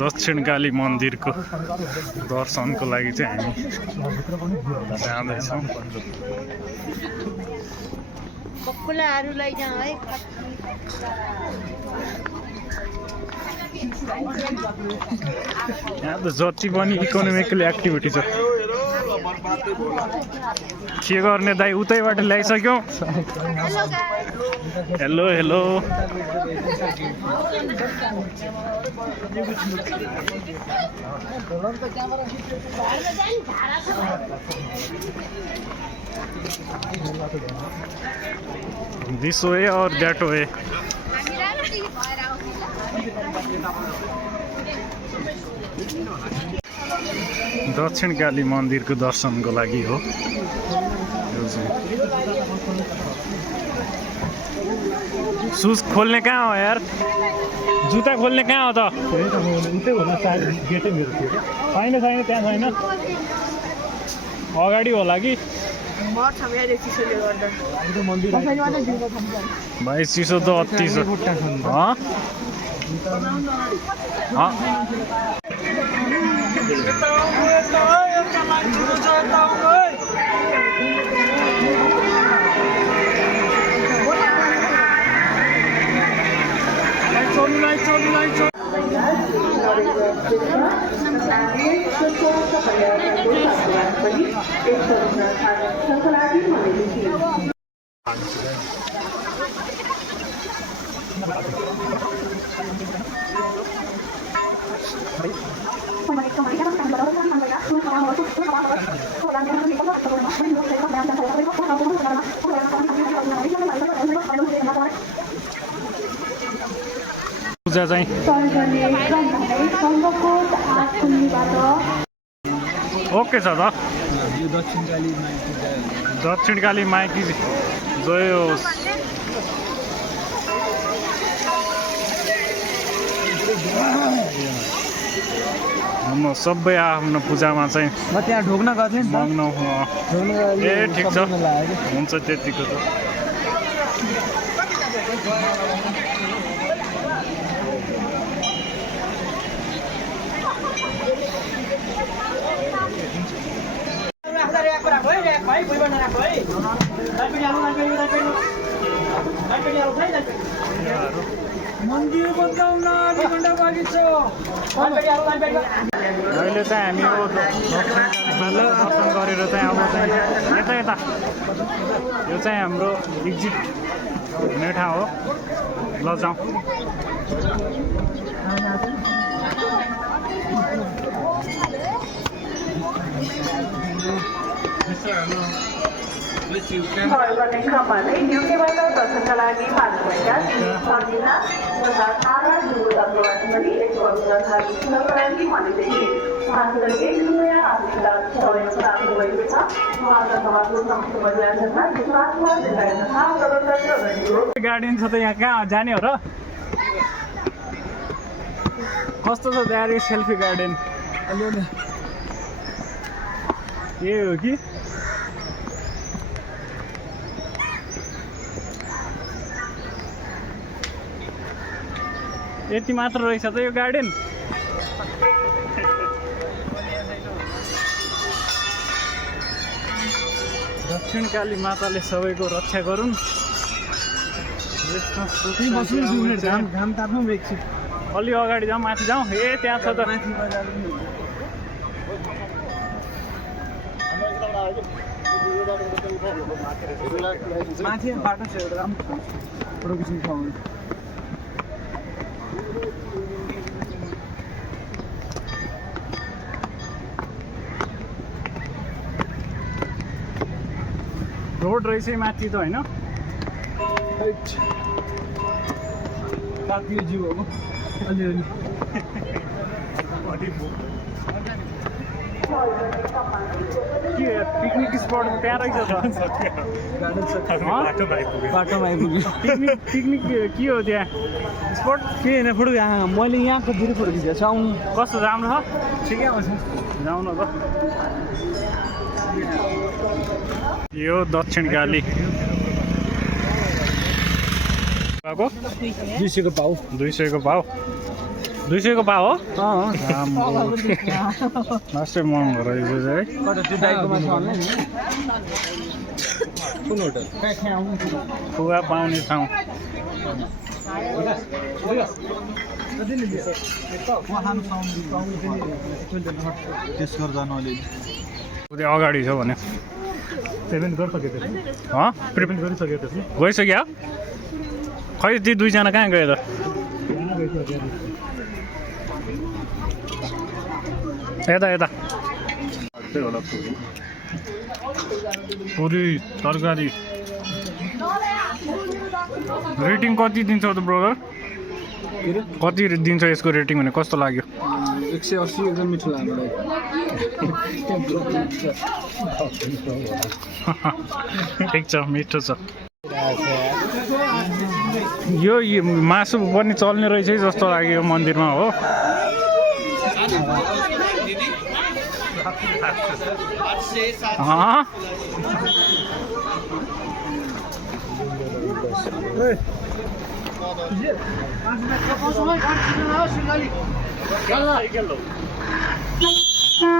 दक्षिणकाली मन्दिरको दर्शनको लागि चाहिँ हामी जाँदैछौँ। यहाँ त जति पनि इकोनोमिकल एक्टिभिटी छ के गर्ने दाइ उतैबाट ल्याइसक्यौ। हेलो हेलो दिस वे और दैट वे। दक्षिणकाली मन्दिरको दर्शनको लागि हो। सुज खोल्ने कहाँ हो यार? जुत्ता खोल्ने कहाँ हो त? छैन छैन त्यहाँ छैन, अगाडि होला कि भाइ। चिसो त अति छ। पूजा चाहिँ ओके छ त। दक्षिणकाली माइकी जय होस्। म सबै आफ्नो पूजामा चाहिँ त्यहाँ ढोक्न गएको थिएँ मग्न। ए ठिक छ, हुन्छ त्यतिको त। मन्दिर बन्दाउन आधी घण्टा बाँकी छ। अहिले चाहिँ हामी यो दर्शन गरेर चाहिँ अब चाहिँ यता यता यो चाहिँ हाम्रो एक्जिट हुने ठाउँ हो। ल जाउँ। दर्शनका लागि पाल्नुभएका सजिला तथा तारा जुगो तत्त्ववादी एक वर्षको लागि भनेदेखि उहाँको एक नयाँ आशीर्वाद सहयोग प्राप्त भएको छ। उहाँका समाजको समस्त महिलाजनमा विश्वासमा देखाएका छ। गार्डन छ त यहाँ कहाँ जाने हो र? कस्तो छ त्यहाँ सेल्फी गार्डन? ए हो कि यति मात्र रहेछ त यो गार्डन? दक्षिणकाली माताले सबैको रक्षा गरून्। घाम ताप्नु बेग्छु। अलि अगाडि जाउँ, माथि जाउँ। ए त्यहाँ छ त। माथि बाटो छ एउटा राम्रो फोटो खिच्नु ठाउँ। रोड रहेछ माथि त होइन? काटियो जिउ अब अलिअलि। के पिकनिक स्पट त्यहाँ रहेछ त? बाटोमा आइपुग्यो। पिकनिक के हो त्यहाँ स्पट? के होइन फोटो मैले यहाँको धेरै फोटो खिचेको छु। आउनु। कस्तो राम्रो छ? ठिकै आउँछ। जाउँ न त। यो दक्षिणकाली पाको 200 को पाउ 200 को पाउ 200 को पाउ हो मासु महँगो रहेछ है त्यो दाइको मासु हाल्ने नि कुन होटल पुवा पाउने ठाउँ उता अगाडि छ भने पेमेन्ट गरिसक्यो पेमेन्ट गरिसक्यो त्यसले गइसक्यो खै ती दुईजना कहाँ गयो त यता यता पुरी तरकारी रेटिङ कति दिन्छौ त ब्रदर कति दिन्छ यसको रेटिङ भने कस्तो लाग्यो 180 एकदम मिठो लाग्यो ठिक छ मिठो छ यो मासु पनि चल्ने रहेछ है जस्तो लाग्यो मन्दिरमा हो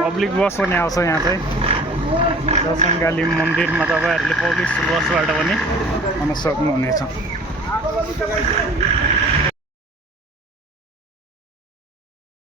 पब्लिक बस पनि आउँछ यहाँ चाहिँ दर्शनकाली मन्दिरमा तपाईँहरूले पब्लिक बसबाट पनि आउन सक्नुहुनेछ